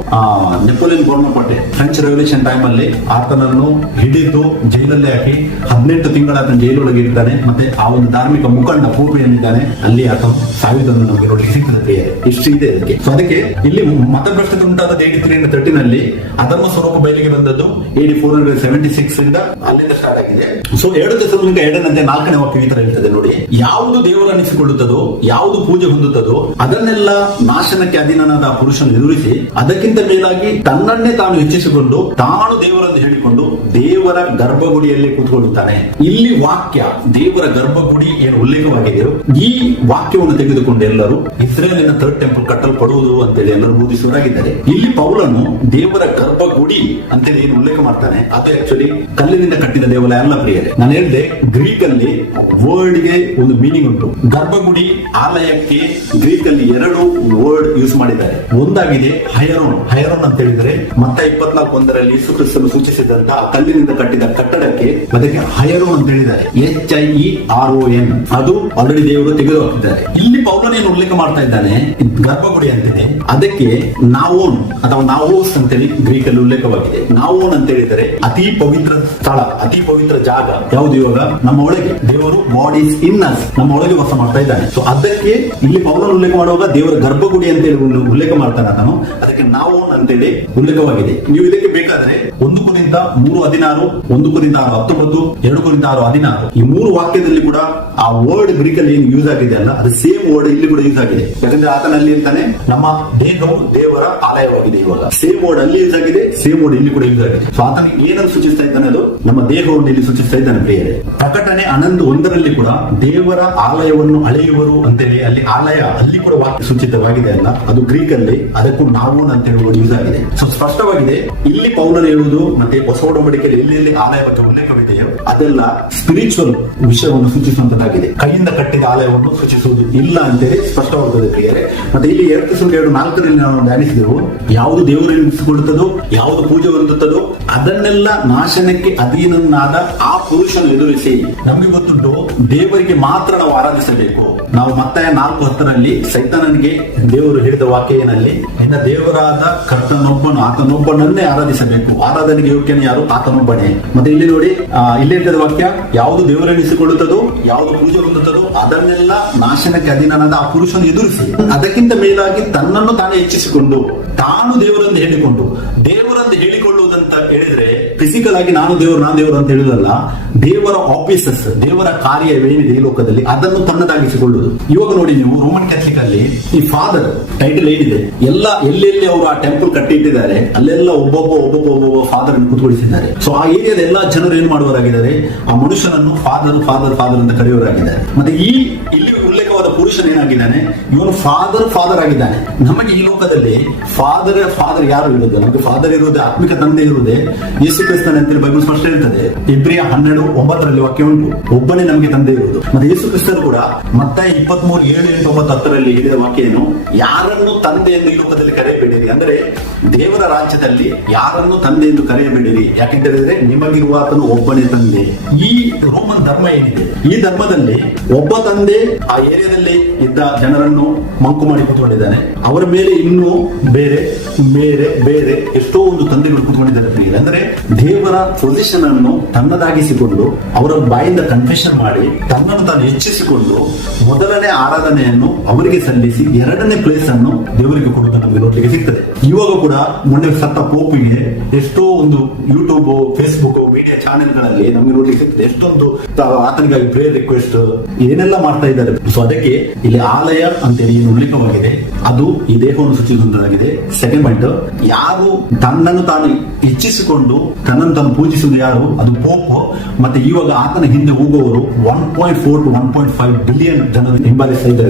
Napoleon Bonaparte French revolution time ಅಲ್ಲಿ ಆತನನ್ನು ಹಿಡಿದು ಜೈಲಲ್ಲಿ ಹಾಕಿ ಹದಿನೆಂಟು ತಿಂಗಳ ಆತನ ಜೈಲೊಳಗೆ ಇರ್ತಾನೆ. ಮತ್ತೆ ಆ ಒಂದು ಧಾರ್ಮಿಕ ಮುಖಂಡ ಪೂರ್ವ ಏನಿದ್ದಾನೆ ಅಲ್ಲಿ ಆತ ಸಾವಿದ್ದನ್ನು ನಮಗೆ ನೋಡ್ಲಿಕ್ಕೆ ಸಿಗ್ತದೆ. ಇಷ್ಟು ಇದೆ ಅದಕ್ಕೆ. ಸೊ ಅದಕ್ಕೆ ಇಲ್ಲಿ ಮತಭ್ರಷ್ಟತೆ ಉಂಟಾದ ಏಟಿ ತ್ರೀ ಅಧರ್ಮ ಸ್ವರೂಪ ಬಯಲಿಗೆ ಬಂದದ್ದು AD four hundred seventy six ಇಂದ ಅಲ್ಲಿಂದ ಸ್ಟಾರ್ಟ್ ಆಗಿದೆ. ಸೊ ಎರಡು ದಶಕ ಎರಡನಂತೆ ನಾಲ್ಕನೇ ವಾಕ್ಯ ಈ ತರ ಇರ್ತದೆ ನೋಡಿ. ಯಾವುದು ದೇವರು ಅನಿಸಿಕೊಳ್ಳುತ್ತದೋ ಯಾವುದು ಪೂಜೆ ಹೊಂದುತ್ತದೋ, ಅದನ್ನೆಲ್ಲ ನಾಶನಕ್ಕೆ ಅಧೀನನಾದ ಪುರುಷನ ಪುರುಷನು ಎದುರಿಸಿ, ಅದಕ್ಕಿಂತ ಮೇಲಾಗಿ ತನ್ನನ್ನೇ ತಾನು ಹೆಚ್ಚಿಸಿಕೊಂಡು, ತಾನು ದೇವರನ್ನು ಹೇಳಿಕೊಂಡು ದೇವರ ಗರ್ಭಗುಡಿಯಲ್ಲಿ ಕೂತ್ಕೊಳ್ಳುತ್ತಾನೆ ಇಲ್ಲಿ ವಾಕ್ಯ, ದೇವರ ಗರ್ಭಗುಡಿ ಏನು ಉಲ್ಲೇಖವಾಗಿದೆಯೋ ಈ ವಾಕ್ಯವನ್ನು ತೆಗೆದುಕೊಂಡು ಎಲ್ಲರೂ ಇಸ್ರೇಲಿನ ಥರ್ಡ್ ಟೆಂಪಲ್ ಕಟ್ಟಲ್ಪಡುವುದು ಅಂತೇಳಿ ಎಲ್ಲರೂ ಬೋಧಿಸುವರಾಗಿದ್ದಾರೆ ಇಲ್ಲಿ ಪೌಲನು ದೇವರ ಗರ್ಭಗುಡಿ ಅಂತೇಳಿ ಏನು ಉಲ್ಲೇಖ ಮಾಡ್ತಾನೆ, ಅದು ಆಕ್ಚುಲಿ ಕಲ್ಲಿನಿಂದ ಕಟ್ಟಿದ ದೇವಾಲಯ ಅಲ್ಲ ಪ್ರಿಯರೇ. ನಾನು ಹೇಳಿದೆ ಗ್ರೀಕ್ ಅಲ್ಲಿ ವರ್ಡ್ಗೆ ಒಂದು ಮೀನಿಂಗ್ ಉಂಟು. ಗರ್ಭಗುಡಿ ಆಲಯಕ್ಕೆ ಗ್ರೀಕ್ ಅಲ್ಲಿ ಎರಡು ವರ್ಡ್ ಯೂಸ್ ಮಾಡಿದ್ದಾರೆ. ಒಂದಾಗಿದೆ ಹಯರೋನ್ ಹೈರೋನ್ ಅಂತ ಹೇಳಿದ್ರೆ ಮತ್ತೆ ಇಪ್ಪತ್ನಾಲ್ಕು ಒಂದರಲ್ಲಿ ಸುಕ್ರಿಸ್ತನು ಸೂಚಿಸಿದಂತಹ ಸೂಚಿಸಿದಂತ ಕಲ್ಲಿನಿಂದ ಕಟ್ಟಿದ ಕಟ್ಟಡಕ್ಕೆ ಅದಕ್ಕೆ ಹಯರೋನ್ ಅಂತ ಹೇಳಿದ್ದಾರೆ. H I E R O N ಅದು ಆಲ್ರೆಡಿ ದೇವರು ತೆಗೆದು ಹಾಕಿದ್ದಾರೆ ಇಲ್ಲಿ ಪೌಲನೇನು ಉಲ್ಲೇಖ ಮಾಡ್ತಾ ಇದ್ದಾನೆ ಇದು ಗರ್ಭಗುಡಿ ಅಂತಿದೆ. ಅದಕ್ಕೆ ನಾವೋನ್ ಅಥವಾ ನಾವೋಸ್ ಅಂತೇಳಿ ಗ್ರೀಕ್ ಅಲ್ಲಿ ಉಲ್ಲೇಖವಾಗಿದೆ. ನಾವೋನ್ ಅಂತ ಹೇಳಿದರೆ ಅತಿ ಪವಿತ್ರ ಸ್ಥಳ, ಅತಿ ಪವಿತ್ರ ಜಾಗ. ಯಾವುದು ಇವಾಗ? ನಮ್ಮ ಒಳಗೆ. ದೇವರು ಬಾಡಿ ಇನ್ನಸ್ ನಮ್ಮ ಒಳಗೆ ವಾಸ ಮಾಡ್ತಾ ಇದ್ದಾನೆ. ಸೊ ಅದಕ್ಕೆ ಇಲ್ಲಿ ಪೌಲನ್ ಉಲ್ಲೇಖ ಮಾಡುವಾಗ ದೇವರ ಗರ್ಭಗುಡಿ ಅಂತೇಳಿ ಉಲ್ಲೇಖ ಮಾಡ್ತಾನೆ ನಾನು ಅದಕ್ಕೆ ನಾವು ಅಂತೇಳಿ ಉಲ್ಲೇಖವಾಗಿದೆ. ನೀವು ಇದಕ್ಕೆ ಬೇಕಾದ್ರೆ ಒಂದು ಕುರಿತ ಮೂರು ಹದಿನಾರು ಒಂದು ಕುರಿತ ಆರು ಹತ್ತೊಂಬತ್ತು ಎರಡು ಕುರಿತ ಆರು ಹದಿನಾರು. ಈ ಮೂರು ವಾಕ್ಯದಲ್ಲಿ ಕೂಡ ಆ ವರ್ಡ್ ಗ್ರೀಕ್ ಅಲ್ಲಿ ಏನು ಯೂಸ್ ಆಗಿದೆ ಅಲ್ಲ, ಅದು ಸೇಮ್ ವರ್ಡ್ ಇಲ್ಲಿ ಕೂಡ ಯೂಸ್ ಆಗಿದೆ. ಯಾಕಂದ್ರೆ ಆತನಲ್ಲಿ ಅಂತಾನೆ ನಮ್ಮ ದೇಹವು ದೇವರ ಆಲಯವಾಗಿದೆ ಇವಾಗ. ಸೇಮ್ ವರ್ಡ್ ಅಲ್ಲಿ ಯೂಸ್ ಆಗಿದೆ ಸೇಮ್ ವರ್ಡ್ ಇಲ್ಲಿ ಕೂಡ ಯೂಸ್ ಆಗಿದೆ. ಸೊ ಆತನಿಗೆ ಏನನ್ನು ಸೂಚಿಸ್ತಾ ಇದ್ದಾನೆ ಅದು? ನಮ್ಮ ದೇಹವನ್ನು ಇಲ್ಲಿ ಸೂಚಿಸ್ತಾ ಇದ್ದಾನೆ ಪ್ರಿಯರೇ. ಪ್ರಕಟಣೆ ಅನಂತ ಒಂದರಲ್ಲಿ ಕೂಡ ದೇವರ ಆಲಯವನ್ನು ಅಳೆಯುವರು ಅಂತೇಳಿ ಅಲ್ಲಿ ಆಲಯ ಅಲ್ಲಿ ಕೂಡ ವಾಕ್ಯ ಸೂಚಿತವಾಗಿದೆ ಅಲ್ಲ, ಅದು ಗ್ರೀಕ್ ಅಲ್ಲಿ, ಅದಕ್ಕೂ ನಾವು ಅಂತ ಹೇಳುವ ಯೂಸ್ ಆಗಿದೆ. ಸೊ ಸ್ಪಷ್ಟವಾಗಿದೆ, ಇಲ್ಲಿ ಪೌಲನ್ ಹೇಳುವುದು ಮತ್ತೆ ಹೊಸ ಒಡಂಬಡಿಕೆಯಲ್ಲಿ ಎಲ್ಲಿ ಎಲ್ಲಿ ಆಲಯ ಬಗ್ಗೆ ಉಲ್ಲೇಖವಿದೆಯೋ ಅದೆಲ್ಲ ಸ್ಪಿರಿಚುವಲ್ ವಿಷಯವನ್ನು ಸೂಚಿಸುವಂತದ್ದಾಗಿದೆ. ಕೈಯಿಂದ ಕಟ್ಟಿದ ಆಲಯವನ್ನು ಸೂಚಿಸುವುದು ಇಲ್ಲ ಅಂತೇಳಿ ಸ್ಪಷ್ಟವಾಗುತ್ತದೆ ಕ್ಲಿಯರ್ ಮತ್ತೆ ಇಲ್ಲಿ ಎರಡು ಸಾವಿರದ ಎರಡು ನಾಲ್ಕರಲ್ಲಿ ನಾವು ಧ್ಯಾನಿಸಿದೆವು, ಯಾವುದು ದೇವರು ನಿಲ್ಲಿಸಿಕೊಳ್ಳುತ್ತದೋ, ಯಾವುದು ಪೂಜೆ ಹೊಂದುತ್ತದೋ, ಅದನ್ನೆಲ್ಲ ನಾಶನಕ್ಕೆ ಅಧೀನನಾದ ಆ ಪುರುಷನ ಎದುರಿಸಿ ನಮಗೆ ಗೊತ್ತುಂಟು, ದೇವರಿಗೆ ಮಾತ್ರ ನಾವು ಆರಾಧಿಸಬೇಕು. ನಾವು ಮತ್ತೆ ನಾಲ್ಕು ಹತ್ತರಲ್ಲಿ ಸೈತನನಿಗೆ ದೇವರು ಹೇಳಿದ ವಾಕ್ಯ ಏನಲ್ಲಿ ನಿನ್ನ ದೇವರಾದ ಕರ್ತನೊಬ್ಬನು ಆತನೊಬ್ಬನನ್ನೇ ಆರಾಧಿಸಬೇಕು. ಆರಾಧನೆಗೆ ಯೋಗ್ಯನ ಯಾರು ಆತನೊಬ್ಬನೇ ಮತ್ತೆ ಇಲ್ಲಿ ನೋಡಿ ಇಲ್ಲಿ ಹೇಳಿದ ವಾಕ್ಯ, ಯಾವುದು ದೇವರೆನಿಸಿಕೊಳ್ಳುತ್ತದೋ ಯಾವುದು ಪೂಜೆ ಹೊಂದುತ್ತದೋ, ಅದನ್ನೆಲ್ಲ ನಾಶನಕ್ಕೆ ಅಧೀನನಾದ ಆ ಪುರುಷನು ಎದುರಿಸಿ. ಅದಕ್ಕಿಂತ ಮೇಲಾಗಿ ತನ್ನನ್ನು ತಾನೇ ಹೆಚ್ಚಿಸಿಕೊಂಡು, ತಾನು ದೇವರಂದು ಹೇಳಿಕೊಂಡು, ದೇವರಂದು ಹೇಳಿಕೊಳ್ಳುವುದಂತ ಹೇಳಿದ್ರೆ ಫಿಸಿಕಲ್ ಆಗಿ ನಾನು ದೇವರು ನಾನು ದೇವರು ಅಂತ ಹೇಳುದಲ್ಲ, ದೇವರ ಆಫೀಸಸ್ ದೇವರ ಕಾರ್ಯವೇನಿದೆ ಈ ಲೋಕದಲ್ಲಿ, ಅದನ್ನು ತನ್ನದಾಗಿಸಿಕೊಳ್ಳುವುದು. ಇವಾಗ ನೋಡಿ ನೀವು ರೋಮನ್ ಕ್ಯಾಥಲಿಕ್ ಅಲ್ಲಿ ಈ ಫಾದರ್ ಟೈಟಲ್ ಏನಿದೆ? ಎಲ್ಲ, ಎಲ್ಲೆಲ್ಲಿ ಅವರು ಆ ಟೆಂಪಲ್ ಕಟ್ಟಿಟ್ಟಿದ್ದಾರೆ, ಅಲ್ಲೆಲ್ಲ ಒಬ್ಬೊಬ್ಬ ಒಬ್ಬೊಬ್ಬ ಒಬ್ಬೊಬ್ಬ ಫಾದರ್ ಅನ್ನು ಕೂತ್ಕೊಳಿಸಿದ್ದಾರೆ. ಸೊ ಆ ಏರಿಯಾದ ಎಲ್ಲಾ ಜನರು ಏನ್ ಮಾಡುವರಾಗಿದ್ದಾರೆ ಆ ಮನುಷ್ಯನನ್ನು ಫಾದರ್ ಫಾದರ್ ಫಾದರ್ ಅಂತ ಕರೆಯುವರಾಗಿದ್ದಾರೆ ಮತ್ತೆ ಈ ಇಲ್ಲಿ ಉಲ್ಲೇಖವಾದ ಪುರುಷನ್ ಏನಾಗಿದ್ದಾನೆ? ಇವನು ಫಾದರ್ ಫಾದರ್ ಆಗಿದ್ದಾನೆ. ನಮಗೆ ಈ ಲೋಕದಲ್ಲಿ ಫಾದರ್ ಫಾದರ್ ಯಾರು ಇರುವುದು? ನಮಗೆ ಫಾದರ್ ಇರುವುದೇ, ಆತ್ಮಿಕ ತಂದೆ ಇರುವುದೇ ಯೇಸು ಕ್ರಿಸ್ತನ ಅಂತ ಬೈಬಲ್ ಸ್ಪಷ್ಟ ಇರ್ತದೆ. ಇಬ್ರಿಯ ಹನ್ನೆರಡು ಒಂಬತ್ತರಲ್ಲಿ ವಾಕ್ಯ ಉಂಟು. ಒಬ್ಬನೇ ನಮಗೆ ತಂದೆ ಇರುವುದು. ಮತ್ತೆ ಯೇಸು ಕ್ರಿಸ್ತರು ಕೂಡ ಮತ್ತೆ ಇಪ್ಪತ್ಮೂರು ಏಳು ಎಂಟು ಒಂಬತ್ತು ಹತ್ತರಲ್ಲಿ ಹೇಳಿದ ವಾಕ್ಯ ಏನು ಯಾರನ್ನು ತಂದೆ ಎಂದು ಈ ಲೋಕದಲ್ಲಿ ಕರೆಯಬೇಡಿರಿ? ಅಂದ್ರೆ ದೇವರ ರಾಜ್ಯದಲ್ಲಿ ಯಾರನ್ನು ತಂದೆ ಎಂದು ಕರೆಯಬೇಡಿರಿ? ಯಾಕೆಂದರೆ ನಿಮಗಿರುವ ಆತನು ಒಬ್ಬನೇ ತಂದೆ. ಈ ರೋಮನ್ ಧರ್ಮ ಏನಿದೆ? ಈ ಧರ್ಮದಲ್ಲಿ ಒಬ್ಬ ತಂದೆ ಆ ಏರಿಯಾದಲ್ಲಿ ಇದ್ದ ಜನರನ್ನು ಮಂಕು ಮಾಡಿ ಕೂತ್ಕೊಂಡಿದ್ದಾನೆ. ಅವರ ಮೇಲೆ ಇನ್ನೂ ಬೇರೆ ಬೇರೆ ಬೇರೆ ಎಷ್ಟೋ ಒಂದು ತಂದೆಗಳು ಕೂತ್ಕೊಂಡಿದ್ದಾರೆ ಪ್ರಿಯರೇ. ಅಂದ್ರೆ ದೇವರ ಪೊಸಿಷನ್ ಅನ್ನು ತನ್ನದಾಗಿಸಿಕೊಂಡು ಅವರ ಬಾಯಿಂದ ಕನ್ಫೆಷನ್ ಮಾಡಿ ತನ್ನನ್ನು ತಾನು ಹೆಚ್ಚಿಸಿಕೊಂಡು ಮೊದಲನೇ ಆರಾಧನೆಯನ್ನು ಅವರಿಗೆ ಸಲ್ಲಿಸಿ ಎರಡನೇ ಪ್ಲೇಸ್ ಅನ್ನು ದೇವರಿಗೆ ಕೊಡುವುದು ನಮಗೆ ನೋಡ್ಲಿಕ್ಕೆ ಸಿಗ್ತದೆ. ಇವಾಗ ಕೂಡ ಮೊನ್ನೆ ಸತ್ತ ಪೋಪಿಗೆ ಎಷ್ಟೋ ಒಂದು ಯೂಟ್ಯೂಬ್ ಫೇಸ್ಬುಕ್ ಮೀಡಿಯಾ ಚಾನೆಲ್ಗಳಲ್ಲಿ ನಮಗೆ ನೋಡ್ಲಿಕ್ಕೆ ಸಿಗ್ತದೆ. ಎಷ್ಟೊಂದು ಆತನಿಗಾಗಿ ಪ್ರೇಯರ್ ರಿಕ್ವೆಸ್ಟ್ ಏನೆಲ್ಲ ಮಾಡ್ತಾ ಇದ್ದಾರೆ. ಸೊ ಅದಕ್ಕೆ ಇಲ್ಲಿ ಆಲಯ ಅಂತೇಳಿ ಏನು ಉಲ್ಲೇಖವಾಗಿದೆ ಅದು ಈ ದೇಹವನ್ನು ಸೂಚಿಸುವಂತದಾಗಿದೆ ಸೆಕೆಂಡ್ ಪಾಯಿಂಟ್ ಯಾರು ತನ್ನನ್ನು ತಾನು ಇಚ್ಛಿಸಿಕೊಂಡು ತನ್ನನ್ನು ತಾನು ಪೂಜಿಸುವುದು ಯಾರು? ಅದು ಪೋಪ್ ಮತ್ತೆ ಇವಾಗ ಆತನ ಹಿಂದೆ ಹೋಗುವವರು one point four to one point five billion ಜನರು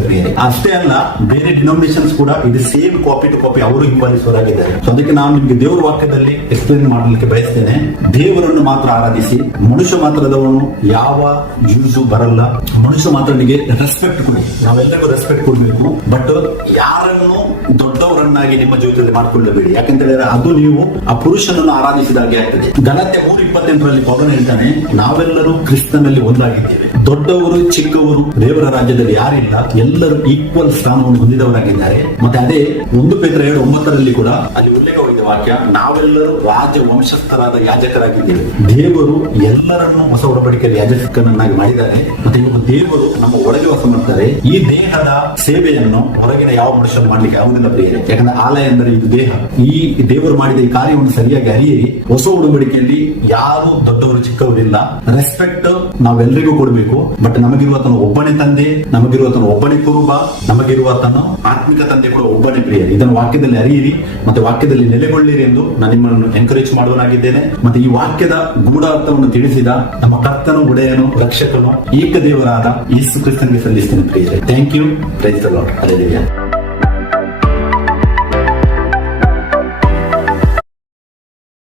ಪ್ರಿಯರೇ. ಅಷ್ಟೇ ಅಲ್ಲ, ಬೇರೆ ಡಿನಾಮಿನೇಷನ್ಸ್ ಕೂಡ ಇದು ಸೇಮ್ ಕಾಪಿ ಟು ಕಾಪಿ ಅವರು ಹಿಂಬಾಲಿಸುವರಾಗಿದ್ದಾರೆ. ಸೊ ಅದಕ್ಕೆ ನಾನು ನಿಮಗೆ ದೇವರ ವಾಕ್ಯದಲ್ಲಿ ಎಕ್ಸ್ಪ್ಲೇನ್ ಮಾಡಲಿಕ್ಕೆ ಬಯಸ್ತೇನೆ. ದೇವರನ್ನು ಮಾತ್ರ ಆರಾಧಿಸಿ, ಮನುಷ್ಯ ಮಾತ್ರದವನು ಯಾವ ಯೂಸು ಬರಲ್ಲ. ಮನುಷ್ಯ ಮಾತ್ರನಿಗೆ ರೆಸ್ಪೆಕ್ಟ್ ಕೊಡಿ. ನಾವೆಲ್ಲರಿಗೂ ರೆಸ್ಪೆಕ್ಟ್ ಕೊಡಬೇಕು. ಬಟ್ ಯಾರನ್ನು ದೊಡ್ಡವರನ್ನಾಗಿ ನಿಮ್ಮ ಜೀವಿತದಲ್ಲಿ ಮಾಡಿಕೊಳ್ಳಬೇಡಿ. ಯಾಕಂತ ಹೇಳಿದ್ರೆ ಅದು ನೀವು ಆ ಪುರುಷನನ್ನು ಆರಾಧಿಸಿದಾಗೆ ಆಗ್ತದೆ. ಗಲಾತೆ ಮೂರು ಇಪ್ಪತ್ತೆಂಟರಲ್ಲಿ ಪೌಲನು ಹೇಳ್ತಾನೆ, ನಾವೆಲ್ಲರೂ ಕ್ರಿಸ್ತನಲ್ಲಿ ಒಂದಾಗಿದ್ದೇವೆ. ದೊಡ್ಡವರು, ಚಿಕ್ಕವರು, ದೇವರ ರಾಜ್ಯದಲ್ಲಿ ಯಾರಿಲ್ಲ, ಎಲ್ಲರೂ ಈಕ್ವಲ್ ಸ್ಥಾನವನ್ನು ಹೊಂದಿದವರಾಗಿದ್ದಾರೆ. ಮತ್ತೆ ಅದೇ ಒಂದು ಪೇತ್ರ ಏಳು ಒಂಬತ್ತರಲ್ಲಿ ಕೂಡ ಅಲ್ಲಿ ಉಲ್ಲೇಖವಾಗಿದೆ ವಾಕ್ಯ, ನಾವೆಲ್ಲರೂ ರಾಜ ವಂಶಸ್ಥರಾದ ಯಾಜಕರಾಗಿದ್ದೇವೆ. ದೇವರು ಎಲ್ಲರನ್ನು ಹೊಸ ಒಡಬಡಿಕೆಯಲ್ಲಿ ಯಾಜಕನನ್ನಾಗಿ ಮಾಡಿದ್ದಾರೆ. ಮತ್ತೆ ಇವರು ದೇವರು ನಮ್ಮ ಒಳಗೆ ವಾಸ ಮಾಡ್ತಾರೆ. ಈ ದೇಹದ ಸೇವೆಯನ್ನು ಹೊರಗಿನ ಯಾವ ಮನುಷ್ಯರು ಮಾಡ್ಲಿಕ್ಕೆ ಆಗುವುದಿಲ್ಲ ಪ್ರಿಯರೇ. ಯಾಕಂದ್ರೆ ಆಲಯ ಎಂದರೆ ಇದು ದೇಹ. ಈ ದೇವರು ಮಾಡಿದ ಈ ಕಾರ್ಯವನ್ನು ಸರಿಯಾಗಿ ಅರಿಯಿರಿ. ಹೊಸ ಉಡಂಬಡಿಕೆಯಲ್ಲಿ ಯಾರು ದೊಡ್ಡವರು ಚಿಕ್ಕವರಿಲ್ಲ. ರೆಸ್ಪೆಕ್ಟ್ ನಾವೆಲ್ಲರಿಗೂ ಕೊಡಬೇಕು. ಬಟ್ ನಮಗಿರುವತನು ಒಬ್ಬನೇ ತಂದೆ, ನಮಗಿರುವತನು ಒಬ್ಬನೇ ಕುರುಬ, ನಮಗಿರುವತನು ಆತ್ಮಿಕ ತಂದೆ ಕೂಡ ಒಬ್ಬನೇ ಪ್ರಿಯರಿ. ಇದನ್ನು ವಾಕ್ಯದಲ್ಲಿ ಅರಿಯಿರಿ, ಮತ್ತೆ ವಾಕ್ಯದಲ್ಲಿ ನೆಲೆಗೊಳ್ಳಿರಿ ಎಂದು ನಾನು ನಿಮ್ಮನ್ನು ಎನ್ಕರೇಜ್ ಮಾಡುವನಾಗಿದ್ದೇನೆ ಮತ್ತೆ ಈ ವಾಕ್ಯದ ಗೂಢಾರ್ಥವನ್ನು ತಿಳಿಸಿದ ನಮ್ಮ ಕರ್ತನು ಒಡೆಯನು ರಕ್ಷಕನು ಏಕ ದೇವರಾದ ಯೇಸು ಕ್ರಿಸ್ತನಿಗೆ ಸಲ್ಲಿಸ್ತೇನೆ ಪ್ರಿಯರೇ. Thank you praise Lord hallelujah